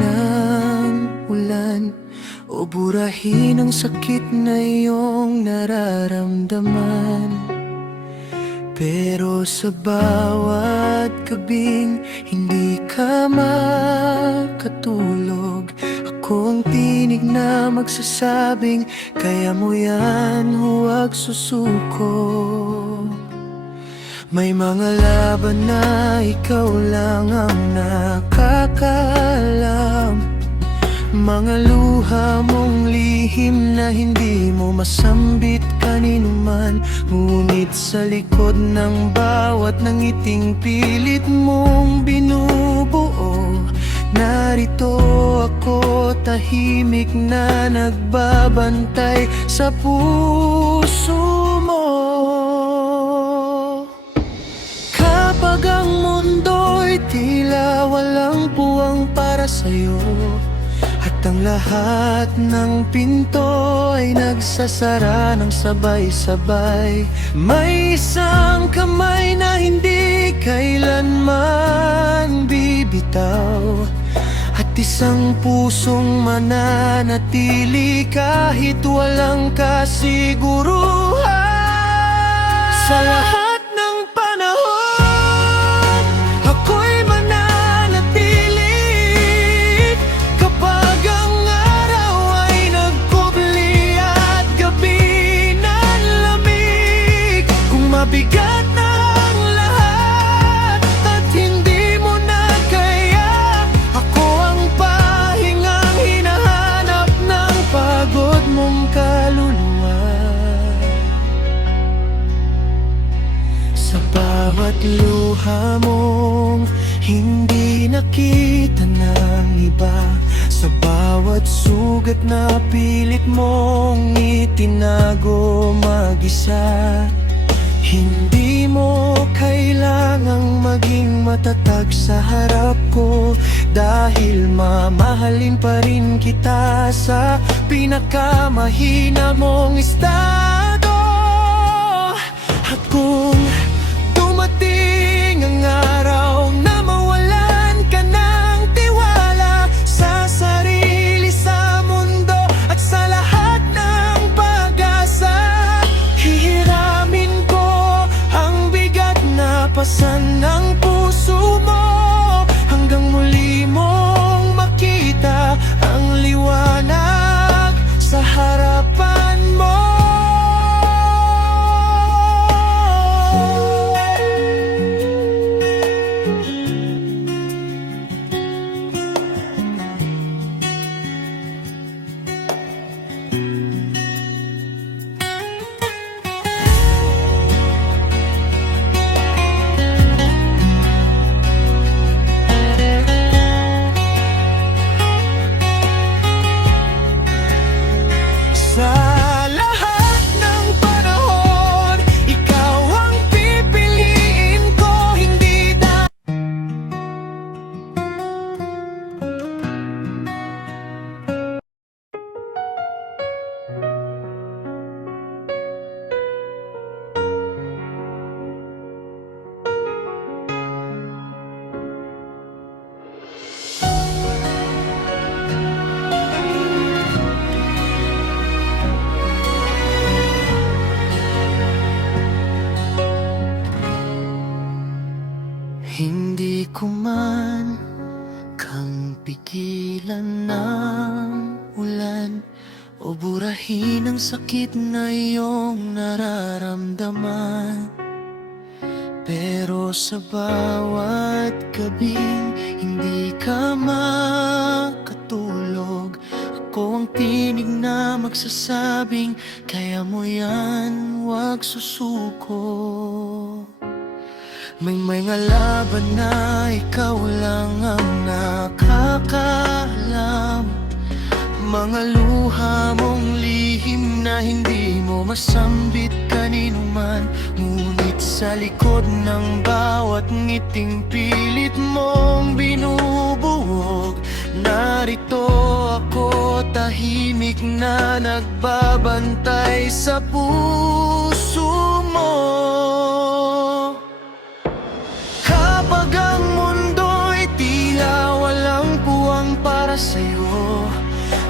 ng ulan o burahin ang sakit na iyong nararamdaman. Pero sa bawat gabing hindi ka makatulog, ako ang tinig na magsasabing kaya mo yan, huwag susuko. May mga laban na ikaw lang ang nakakaalam, mga luha mong lihim na hindi mo masambit kanino man. Ngunit sa likod ng bawat nangiting pilit mong binubuo, narito ako tahimik na nagbabantay sa puso mo. Kapag ang mundo'y tila walang puwang para sa'yo, at ang lahat ng pinto ay nagsasara ng sabay-sabay, may isang kamay na hindi kailanman bibitaw, at isang pusong mananatili kahit walang kasiguruhan. Sa lahat ng panahon, ako'y mananatili. Kapag ang araw ay nagkubli at gabi nanlamig, kung mabigat na ang lahat at hindi mo na kaya, ako ang pahingang hinahanap ng pagod mong kaluluwa. Sa bawat luha mong hindi nakita ng iba, sa bawat sugat na pilit mong itinago mag-isa, hindi mo kailangang maging matatag sa harap ko, dahil mamahalin pa rin kita sa pinakamahina mong estado. At kung dumating ang araw na mawalan ka ng tiwala sa sarili, sa mundo at sa lahat ng pag-asa, hihiramin ko ang bigat na pasan ng puso mo, hanggang muli mong makita ang liwanag sa harapan mo. Sa lahat ng panahon, ikaw ang pipiliin ko, hindi Hindi ko man kang pigilan ng ulan o burahin ang sakit na iyong nararamdaman. Pero sa bawat gabing hindi ka makatulog, ako ang tinig na magsasabing kaya mo yan, huwag susuko. May mga laban na ikaw lang ang nakakaalam, mga luha mong lihim na hindi mo masambit kanino man. Ngunit sa likod ng bawat ngiting pilit mong binubuhog, narito ako tahimik na nagbabantay sa puso mo. Kapag ang mundo'y tila walang puwang para sa'yo.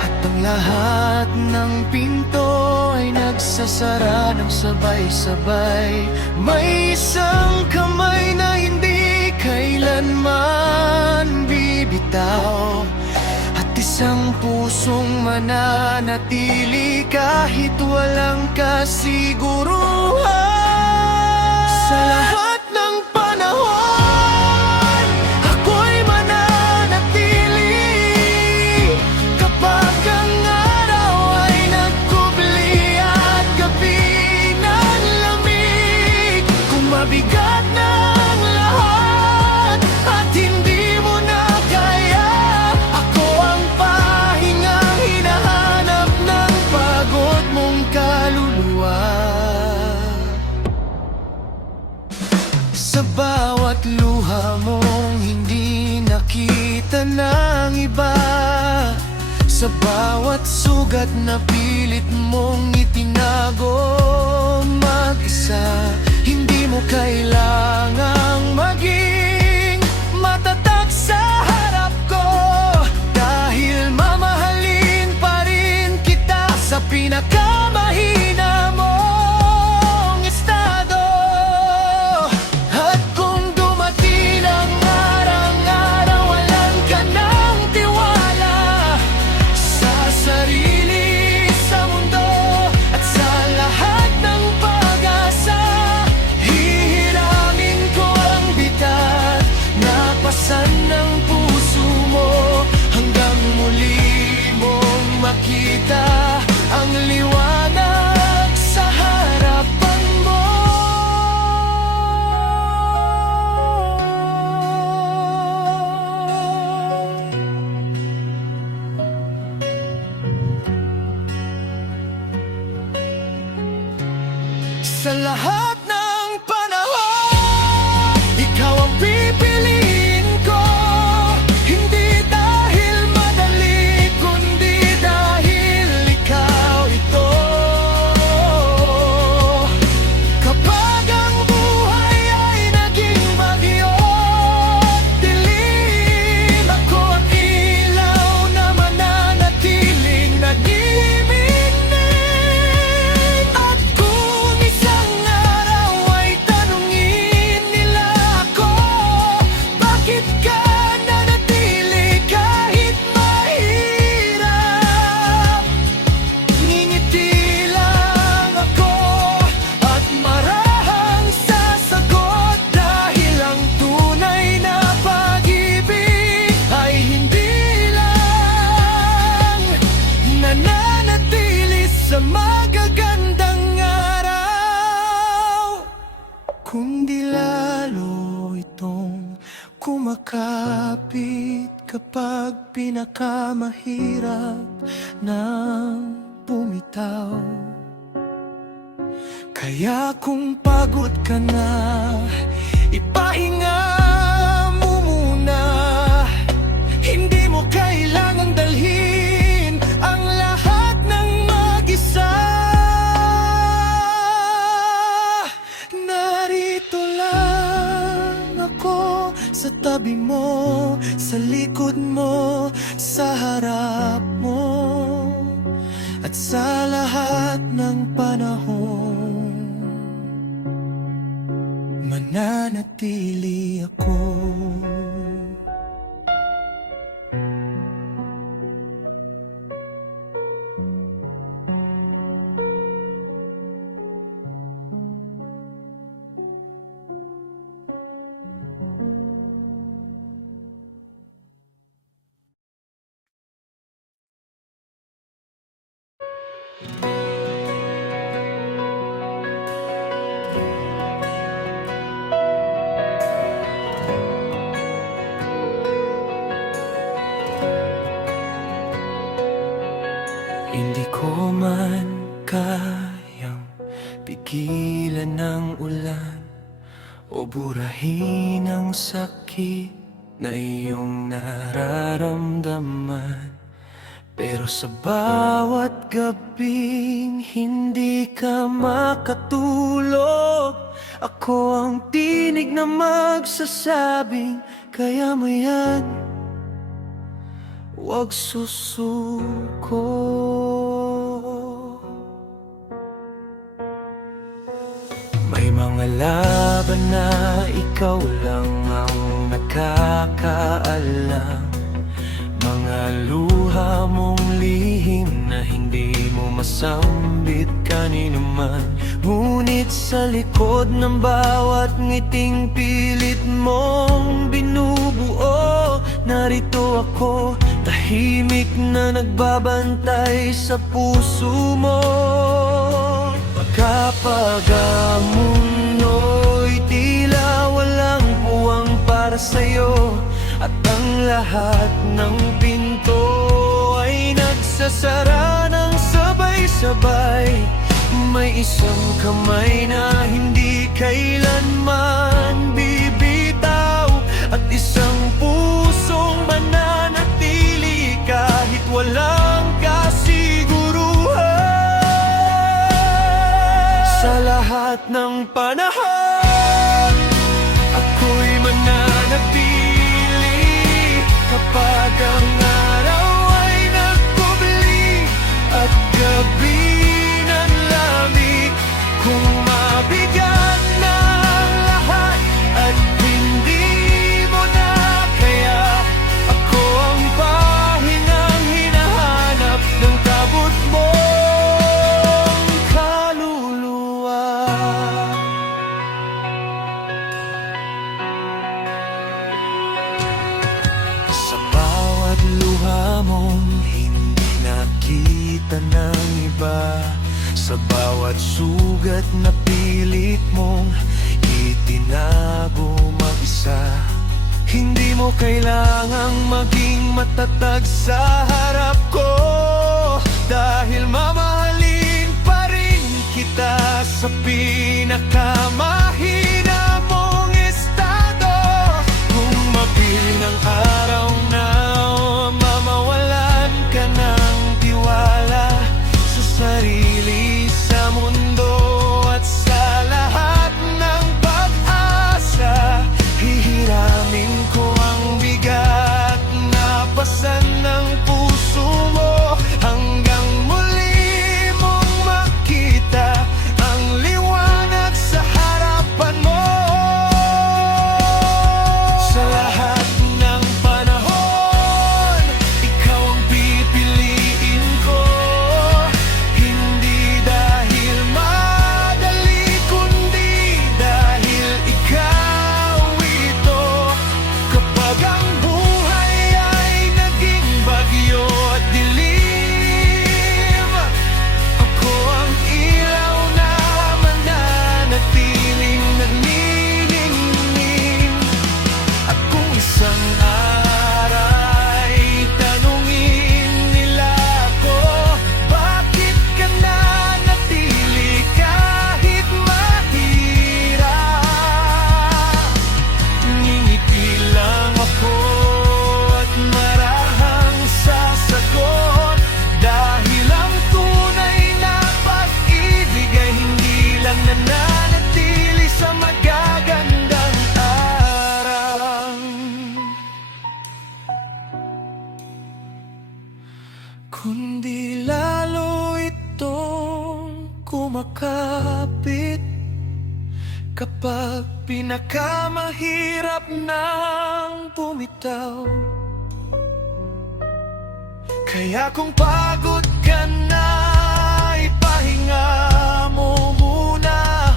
At ang lahat ng pinto ay nagsasara ng sabay-sabay. May isang kamay na hindi kailanman bibitaw, at isang pusong mananatili kahit walang kasiguruhan. Sa lahat ng panahon, ako'y mananatili. Kapag ang araw ay nagkubli at gabi nanlamig, kung mabigat na ang lahat at hindi mo na kaya, ako ang pahingang hinahanap ng pagod mong kaluluwa. Sa bawat luha mong hindi nakita ng iba, sa bawat sugat na pilit mong itinago mag-isa, hindi mo kailangang maging matatag sa harap ko, dahil mamahalin pa rin kita sa pinakamahina mong estado. At kung dumating ang araw-araw walang ka ng tiwala sa sarili, sa mundo, at sa lahat ng pag-asa, hihiramin ko ang bitat na pasan ng puso mo, hanggang muli mong makita ang liwanag sa harapan mo. Sa lahat ng panahon, ikaw ang pipiliin ko. Hindi dahil madali, kundi dahil ikaw ito. Kapag ang buhay ay naging bagyo at dilim, ako ang ilaw na mananatiling nag-ibig. At kung isang araw ay tanungin nila ako, bakit ka nanatili kahit mahirap? Ngingiti lang ako at marahang sasagot, dahil ang tunay na pag-ibig ay hindi lang nananatili sa magagandang araw, kundi lalo itong kumakapit kapag pinakamahirap nang bumitaw. Kaya kung pagod ka na, ipahinga mo muna. Hindi mo kailangang dalhin ang lahat ng mag-isa. Narito lang ako sa tabi mo, sa likod mo, sa harap mo, at sa lahat ng panahon mananatili ako. Hindi ko man kayang pigilan ng ulan o burahin ang sakit na iyong nararamdaman. Pero sa bawat gabing hindi ka makatulog, ako ang tinig na magsasabing, kaya mo yan. huwag susuko. May mga laban na ikaw lang ang nakakaalam, mga luha mong lihim na hindi mo masambit kanino man. Ngunit sa likod ng bawat ngiting pilit mong binubuo, narito ako, tahimik na nagbabantay sa puso mo. Kapag ang mundo'y tila walang puwang para sa'yo, at ang lahat ng pinto ay nagsasara ng sabay-sabay, may isang kamay na hindi kailanman bibitaw, at isang pusong mananatili kahit walang kasiguruhan. Sa lahat ng panahon, ako'y mananatili kapag ang araw ay nagkubli at gabi ng lamig. Kung mabigyan ng lahat at hindi mo na kaya, ako ang pahingang hinahanap ng kabut mo. Ng iba, sa bawat sugat na pilit mong itinago mag-isa, hindi mo kailangang maging matatag sa harap ko, dahil mamahalin pa rin kita sa pinakamahina mong estado. Kung mapiling ang araw na mamawalan ka ng tiwala sa sarili, sa mundo at sa lahat ng pag-asa, hihiramin ko ang bigat na pasan ng puso mo, hanggang muli mong makita ang liwanag sa harapan mo. Sa lahat ng panahon, ikaw ang pipiliin ko, hindi dahil madali, kundi dahil ikaw ito. Kapag ang buhay ay naging bagyo at dilim, ako ang ilaw na mananatiling nagniningning. At kung isang aray tanungin nila ako, bakit ka nanatili kahit mahirap? Ngingiti lang ako at marahang sasagot, dahil ang tunay na pag-ibig ay hindi lang nananatili sa magagandang araw, kundi lalo itong kumakapit kapag pinakamahirap nang bumitaw. Kaya kung pagod ka na, ipahinga mo muna,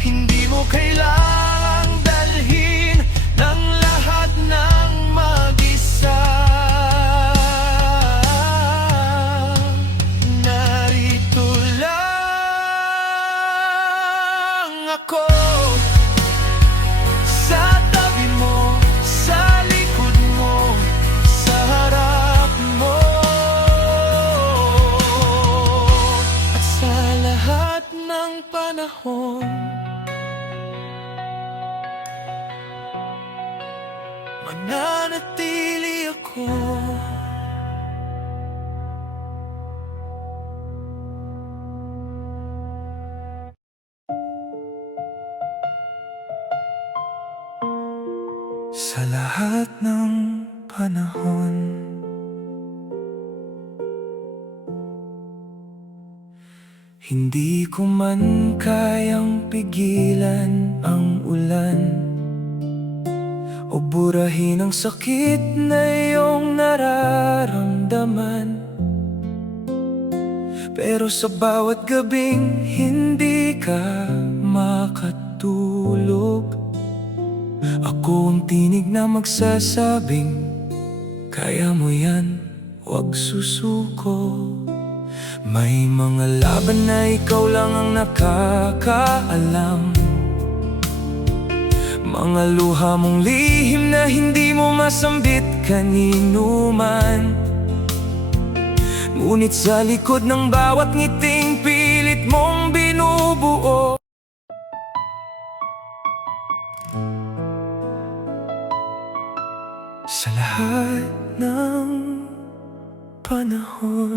hindi mo kailangang dalhin ng lahat ng mag-isa. Narito lang ako, sa tabi mo, sa likod mo, sa harap mo, at sa lahat ng panahon, mananatili ako. Sa lahat ng panahon, Hindi ko man kayang pigilan ang ulan o burahin ang sakit na iyong nararamdaman. Pero sa bawat gabing hindi ka makatulog, ako ang tinig na magsasabing, kaya mo yan, huwag susuko. May mga laban na ikaw lang ang nakakaalam, mga luha mong lihim na hindi mo masambit kanino man. Ngunit sa likod ng bawat ngiting pilit mong binubuo, sa lahat ng panahon,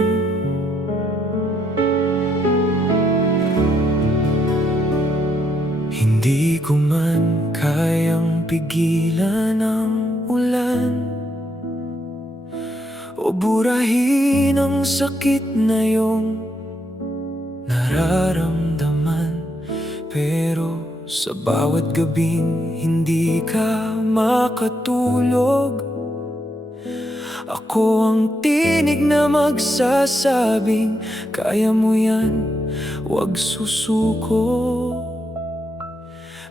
hindi ko man kayang pigilan ang ulan o burahin ang sakit na iyong nararamdaman. Pero sa bawat gabing hindi ka makatulog, ako ang tinig na magsasabing, kaya mo yan, huwag susuko.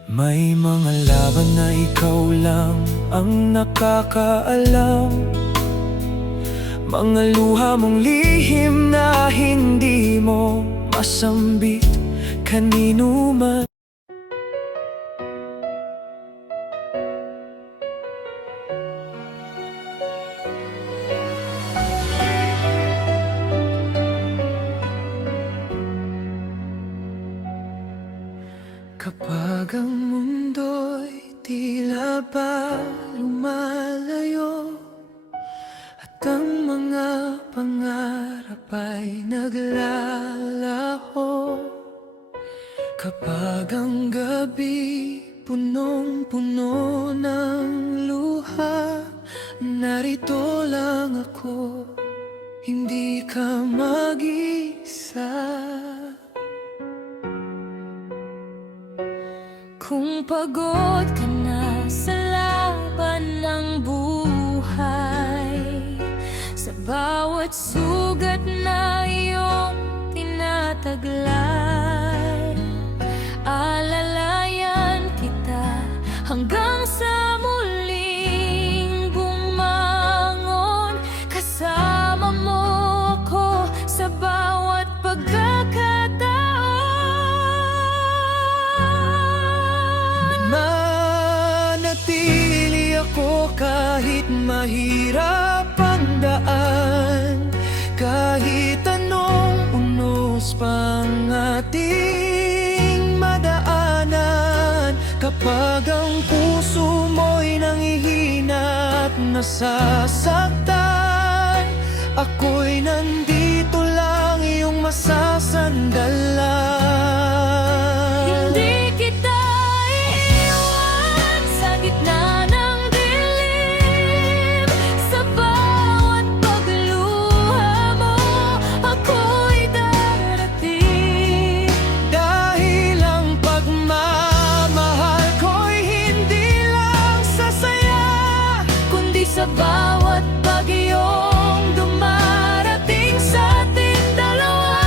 May mga laban na ikaw lang ang nakakaalam, mga luha mong lihim na hindi mo masambit kanino man. Kapag ang mundo'y tila ba lumalayo at ang mga pangarap ay naglalaho, kapag ang gabi punong-puno ng luha, narito lang ako, hindi ka mag-isa. Kung pagod ka na sa laban ng buhay, sa bawat sugat na iyong tinataglay, alalayan kita hanggang sa muling bumangon. Kasama mo ako sa bawat pagkakataon. Manatili ako kahit mahirap ang daan, kahit anong unos pang ating madaanan. Kapag ang puso mo'y nanghihina at nasasaktan, ako'y nandito lang, iyong masasandalan. Hindi kita iiwan sa gitna ng dilim, sa bawat pagluha mo, ako'y darating. Dahil ang pagmamahal ko'y hindi lang sa saya, Kundi sa bawat bagyong dumarating sa ating dalawa.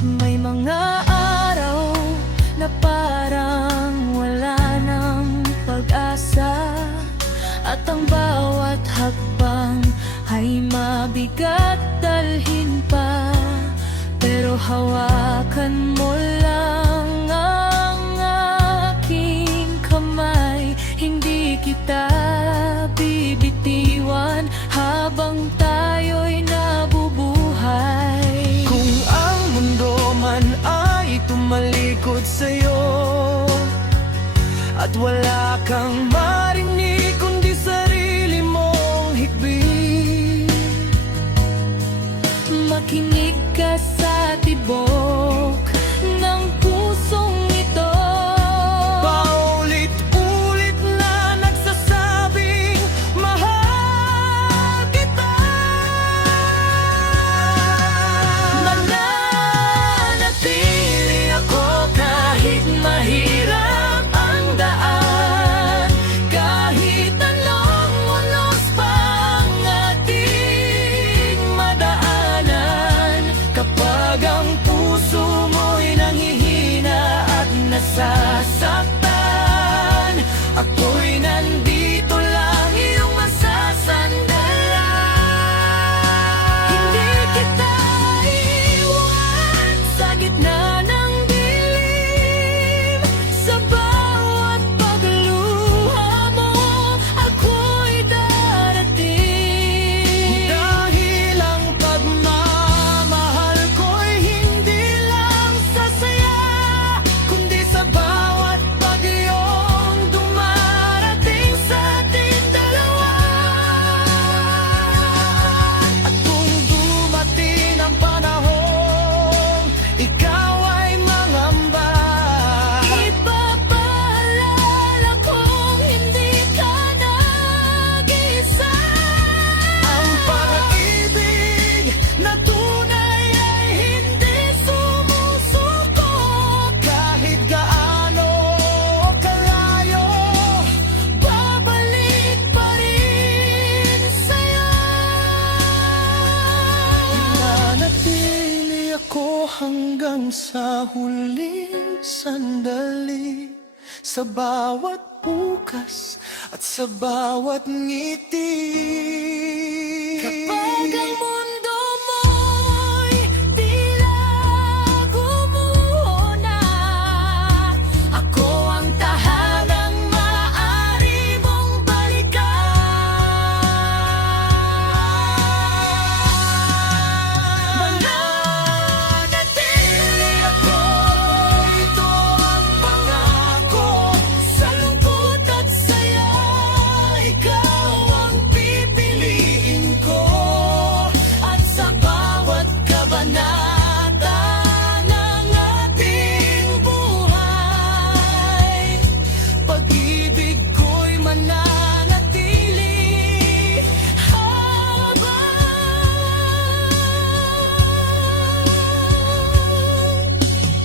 May mga araw na parang wala ng pag-asa, at ang bawat hakbang ay mabigat dalhin pa. Pero hawakan mo lang ang aking kamay, hindi kita bibitiwan habang tayo'y nabubuhay. kung ang mundo man ay tumalikod sa'yo at wala kang marinig kundi sarili mong higbi, Makinig ka sa tibok ng pusong ito. paulit-ulit na nagsasabi masasaktan. Ako'y nandito lang, iyong masasandalan. Hindi kita iwan sa gitna ng dilim. Sa bawat pagluha mo, ako'y darating. Dahil ang pagmamahal ko'y hindi lang sa saya, kundi sa bawat bagyong dumarating sa ating dalawa. At kung dumating ang panahon, ikaw ay mangamba. Ipapaalala kong hindi ka nag-isa. Ang pag-ibig na tunay ay hindi sumusuko. Kahit gaano kalayo, Babalik pa rin sa'yo. nanatili ako hanggang sa huling sandali. Sa bawat bukas at sa bawat ngiti. Kapag ang mundo mo'y tila gumuho na, ako ang tahanang maaari mong balikan. Mananatili ako, ito ang pangako. Sa lungkot at saya, ikaw ang pipiliin ko. At sa bawat kabanata ng ating buhay, pag-ibig ko'y mananatili habang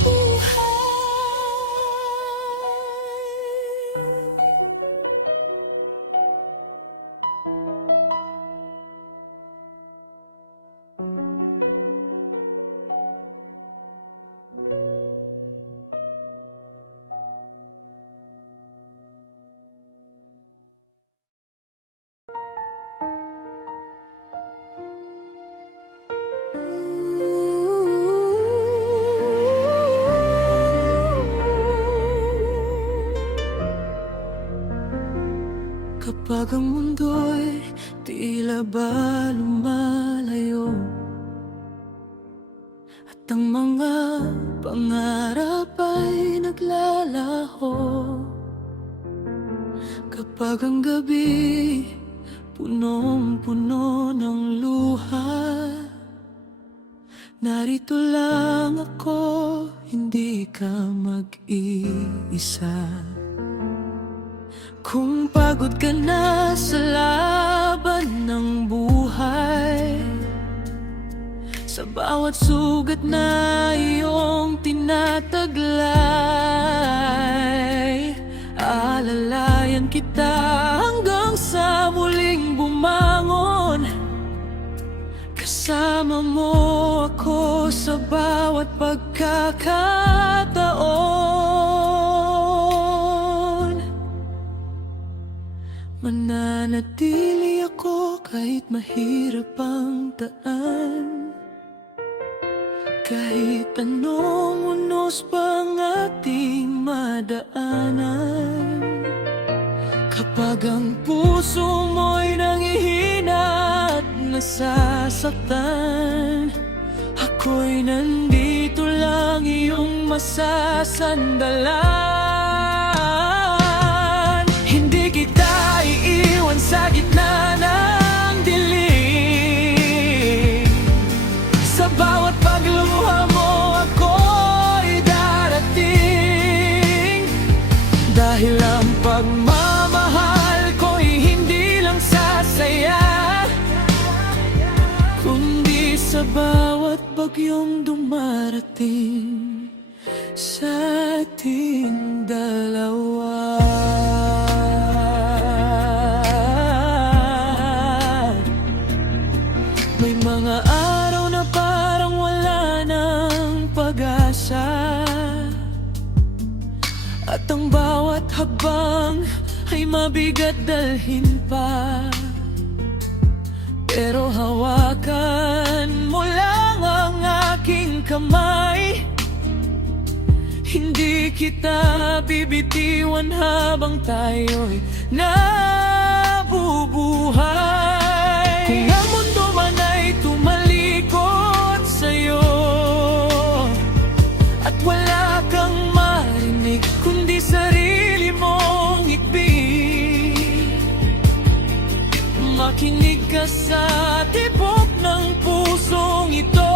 buhay. Kapag ang mundo'y tila ba lumalayo, at ang mga pangarap ay naglalaho. Kapag ang gabi punong-puno ng luha, narito lang ako, hindi ka mag-iisa. Kung pagod ka na sa laban ng buhay, sa bawat sugat na iyong tinataglay, alalayan kita hanggang sa muling bumangon. Kasama mo ako sa bawat pagkakataon. Mananatili ako kahit mahirap ang daan, kahit anong unos pang ating madaanan. Kapag ang puso mo'y nangihina at nasasaktan, ako'y nandito lang, iyong masasandalan. Hindi kita iiwan sa gitna ng dilim. Sa bawat pagluha mo, ako'y darating. Dahil ang pagmamahal ko'y hindi lang sa saya, kundi sa bawat bagyong dumarating sa ating dalawa. May mga araw na parang wala ng pag-asa, at At ang bawat habang ay mabigat dalhin pa, pero hawakan mo lang ang aking kamay. Hindi kita bibitiwan habang tayo'y nabubuhay. Kung ang mundo man ay tumalikod sa'yo at wala kang marinig kundi sarili mong ikbit, makinig ka sa tibok ng pusong ito.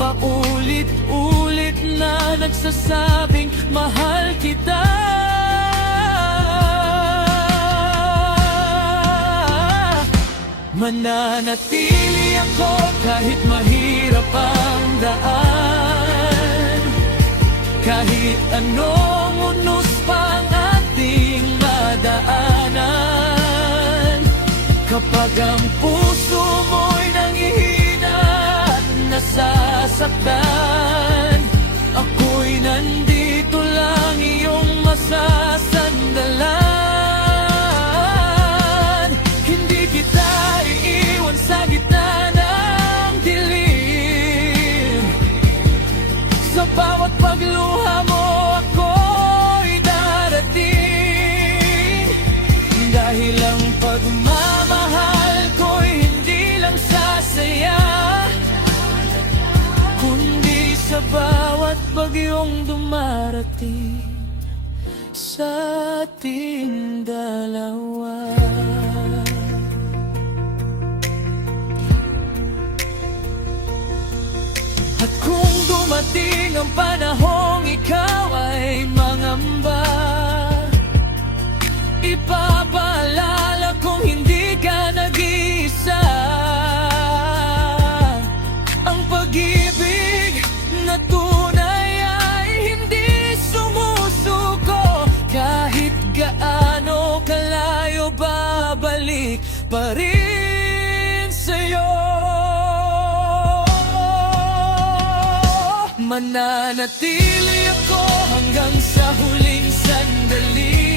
Paulit-ulit na nagsasabing mahal kita. Mananatili ako kahit mahirap ang daan, kahit anong unos pa ang ating madaanan. Kapag ang puso mo'y nanghihina at nasasaktan, ako'y nandito lang iyong masasandalan. Hindi kita iiwan sa gitna ng dilim. Sa bawat pagluha mo ako'y darating, dahil ang pagmamahal ko'y hindi lang sasaya, kundi sa bawat bagyong dumarating sa ating dalawa. At kung dumating ang panahong ikaw ay mangamba, ipapaalala kong hindi ka nag-iisa. Ang pag-ibig na tunay ay hindi sumusuko. Kahit gaano kalayo, babalik pa rin sa'yo. Mananatili ako hanggang sa huling sandali,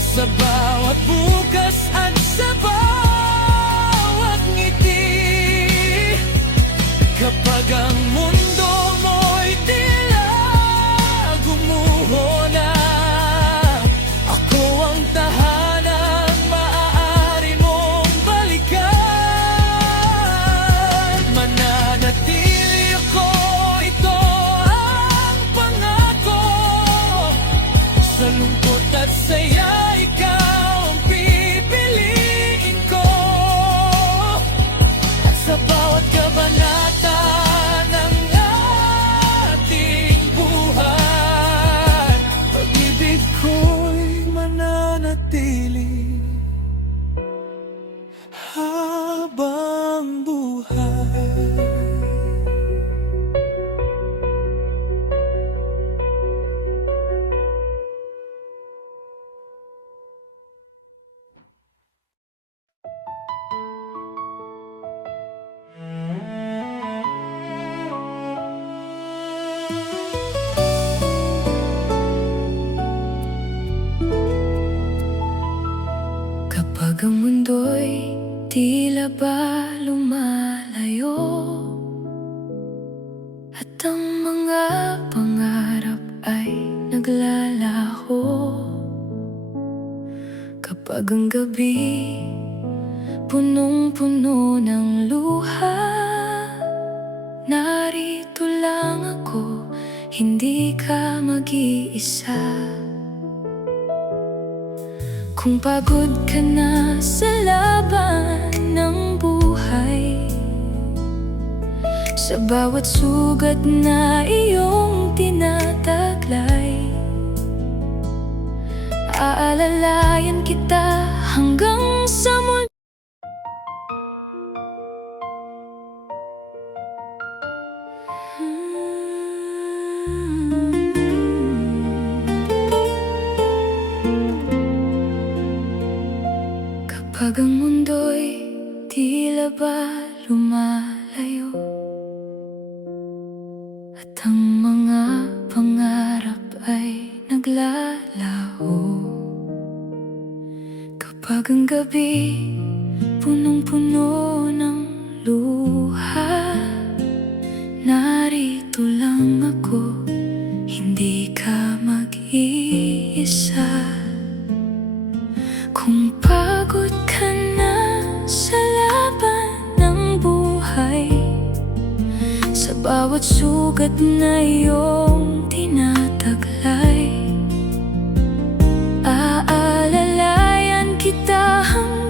sa bawat bukas at sa bawat ngiti. Kapag ang mundo mo'y tila gumuho na, ako ang tahanang maaari mong balikan. Mananatili ako, ito ang pangako. Sa lungkot at saya, ikaw ang pipiliin ko. At sa bawat kabanata ng ating buhay, pag-ibig ko'y mananatili habang buhay. Kapag ang mundo'y tila ba lumalayo, at ang mga pangarap ay naglalaho, kapag ang gabi punong-puno ng luha, narito lang ako, hindi ka mag-iisa. Kung pagod ka na sa laban ng buhay, sa bawat sugat na iyong tinataglay, aalalayan kita hanggang sa muli. Kapag ang mundo'y tila ba lumalayo, at ang mga pangarap naglalaho. Kapag ang gabi punong-puno ng luha, narito lang ako, hindi ka mag-iisa. Kung pagod ka na sa laban ng buhay, sa bawat sugat na iyong tinataglay, aalalayan kita hanggang